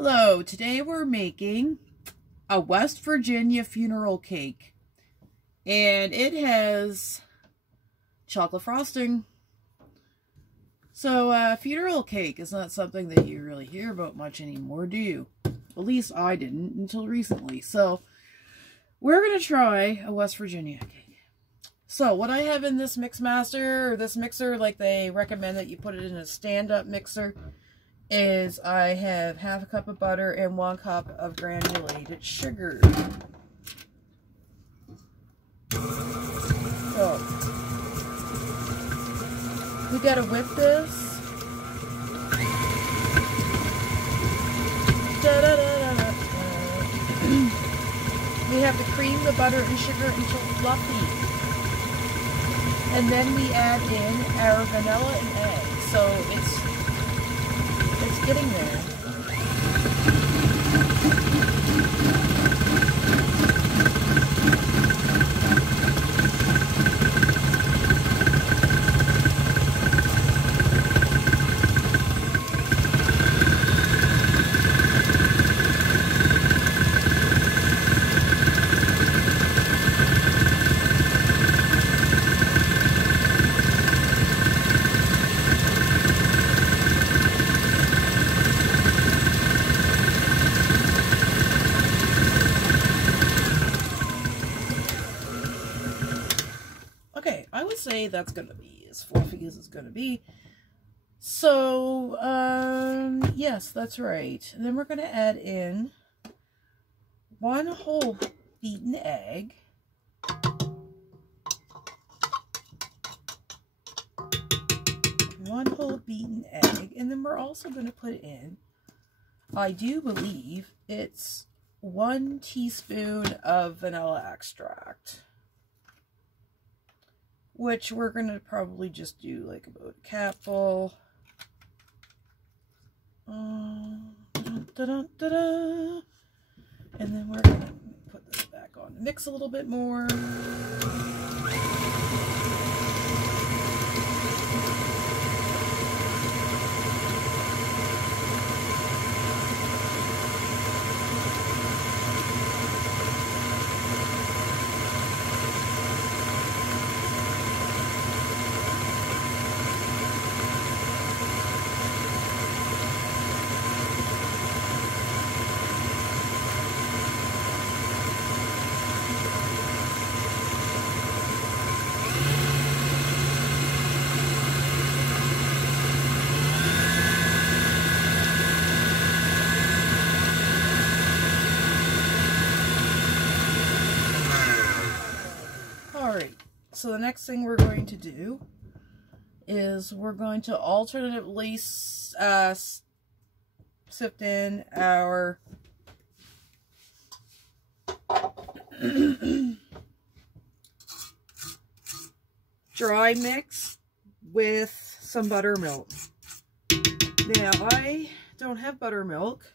Hello, today we're making a West Virginia funeral cake, and it has chocolate frosting. So funeral cake is not something that you really hear about much anymore, do you? At least I didn't until recently. So we're going to try a West Virginia cake. So what I have in this Mixmaster, or this mixer, like they recommend that you put it in a stand-up mixer, is I have half a cup of butter and 1 cup of granulated sugar. So we gotta whip this. We have to cream the butter and sugar until fluffy. And then we add in our vanilla and egg. So it's getting there. I would say that's going to be as fluffy as it's going to be. So, yes, that's right. And then we're going to add in 1 whole beaten egg. One whole beaten egg. And then we're also going to put in, I do believe it's 1 teaspoon of vanilla extract, which we're going to probably just do like about a capful. And then we're going to put this back on. Mix a little bit more. So the next thing we're going to do is we're going to alternately sift in our dry mix with some buttermilk. Now, I don't have buttermilk.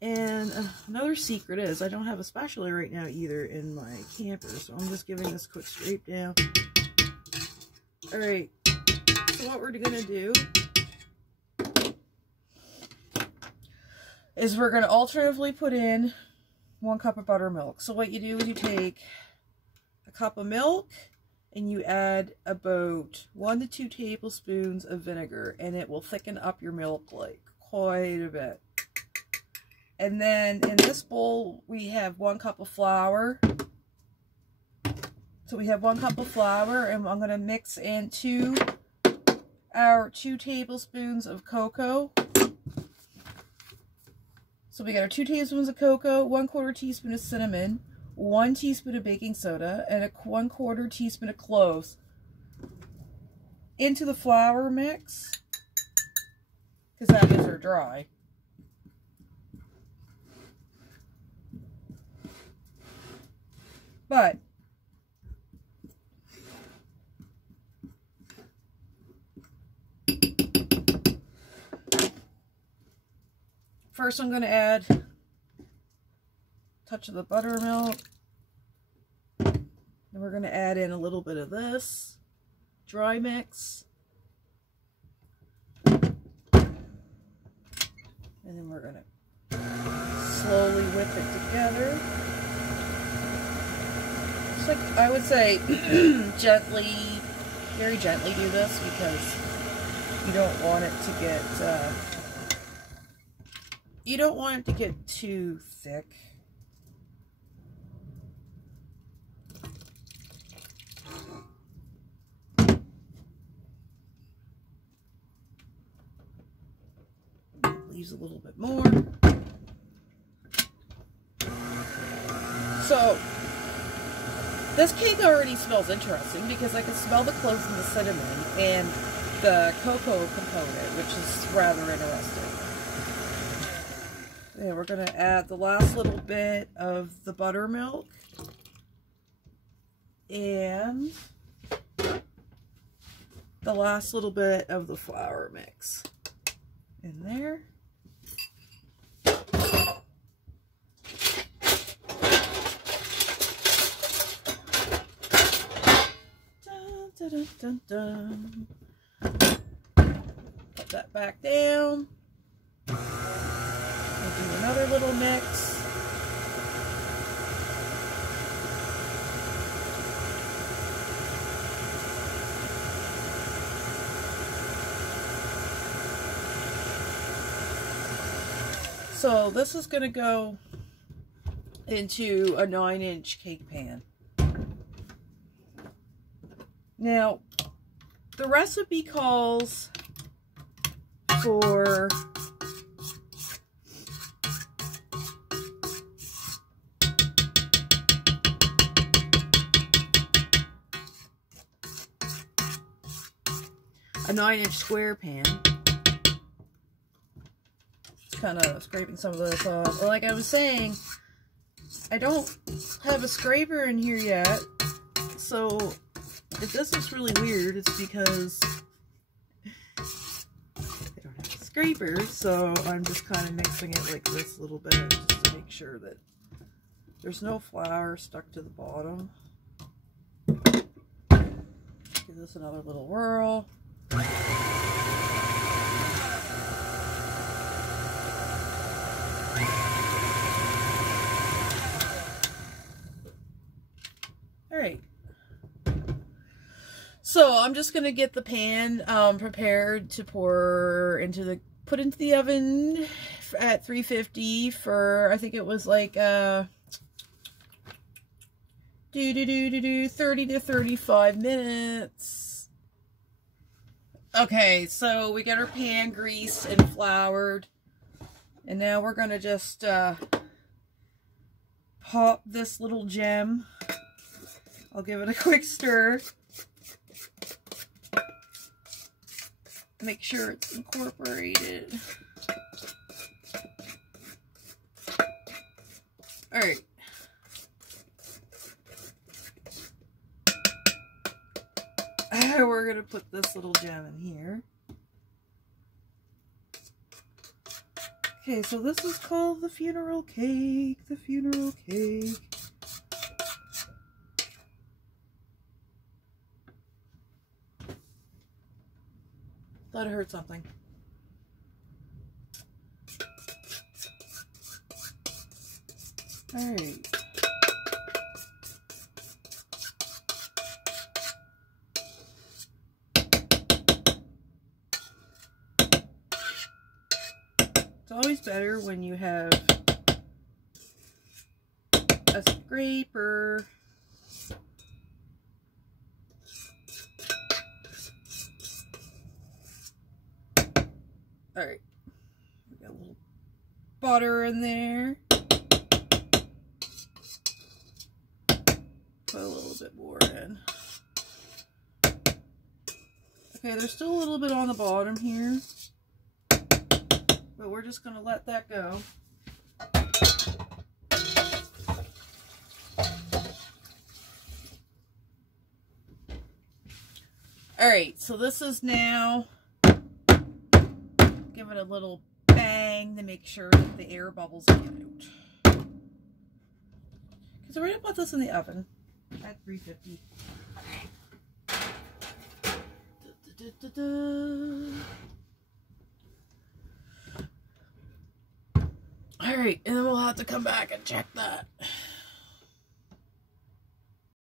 And another secret is I don't have a spatula right now either in my camper, so I'm just giving this a quick scrape down. Alright, so what we're going to do is we're going to alternatively put in 1 cup of buttermilk. So what you do is you take a cup of milk and you add about 1 to 2 tablespoons of vinegar, and it will thicken up your milk like quite a bit. And then in this bowl, we have 1 cup of flour. So we have 1 cup of flour, and I'm going to mix in our 2 tablespoons of cocoa. So we got our 2 tablespoons of cocoa, 1/4 teaspoon of cinnamon, 1 teaspoon of baking soda, and a 1/4 teaspoon of cloves into the flour mix, because that is our dry. But first I'm going to add a touch of the buttermilk. Then we're going to add in a little bit of this dry mix. And then we're going to slowly whip it together. Just like, I would say, gently, very gently do this because you don't want it to get, too thick. Leaves a little bit more. So, this cake already smells interesting because I can smell the cloves and the cinnamon and the cocoa component, which is rather interesting. And we're going to add the last little bit of the buttermilk and the last little bit of the flour mix in there. Dun, dun, dun, dun. Put that back down. We'll do another little mix. So this is going to go into a 9-inch cake pan. Now, the recipe calls for a 9-inch square pan. Kind of scraping some of this off. Like I was saying, I don't have a scraper in here yet, so if this is really weird, it's because I don't have a scraper, so I'm just kind of mixing it like this a little bit just to make sure that there's no flour stuck to the bottom. Give this another little whirl. Alright. So I'm just gonna get the pan prepared to put into the oven at 350 for, I think it was like 30 to 35 minutes. Okay, so we get our pan greased and floured, and now we're gonna just pop this little gem. I'll give it a quick stir. Make sure it's incorporated. Alright. We're going to put this little gem in here. Okay, so this is called the funeral cake. The funeral cake. Thought I heard something. Alright. It's always better when you have a scraper. Alright, we got a little butter in there. Put a little bit more in. Okay, there's still a little bit on the bottom here, but we're just going to let that go. Alright, so this is now... Give it a little bang to make sure that the air bubbles get out. Because we're going to put this in the oven at 350. Da, da, da, da. Alright, and then we'll have to come back and check that.